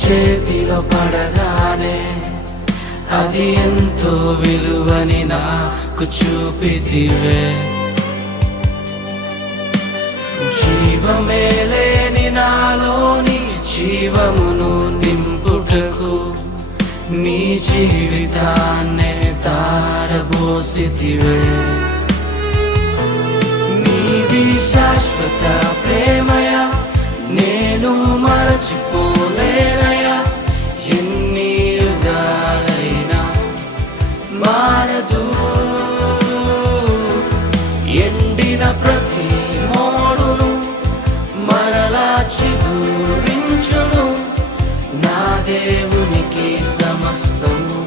చేతిలో పడగానే అది ఎంతో విలువని నాకు చూపితివే. జీవమే లేని నాలోని జీవమును నింపుటకు నీ జీవితాన్నే తారబోసితివే. నీది శాశ్వత ప్రేమయ నేను మరచిపోలేనయా. ఎన్ని యుగాలైనా మారదు. ఎండిన ప్రతి మోడును మరలా చిగురించును. నా దేవునికి సమస్తము